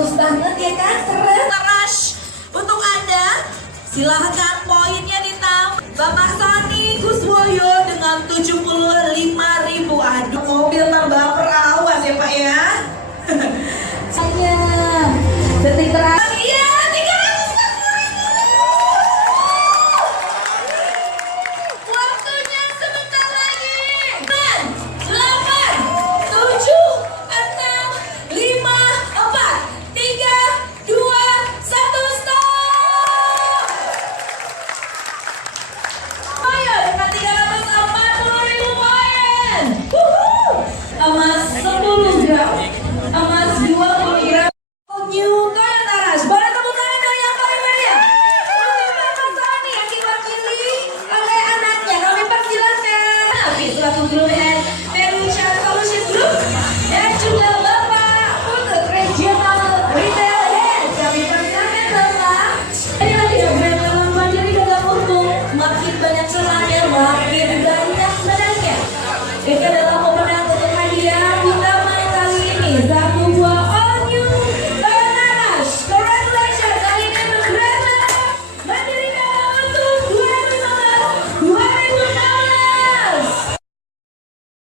bagus banget ya kan, keren. Rush untuk Anda, silahkan poinnya ditambah. Bapak Sani Kuswoyo dengan 75.000. Aduh, mobil tambah per awas ya Pak ya. Saya detik terakhir.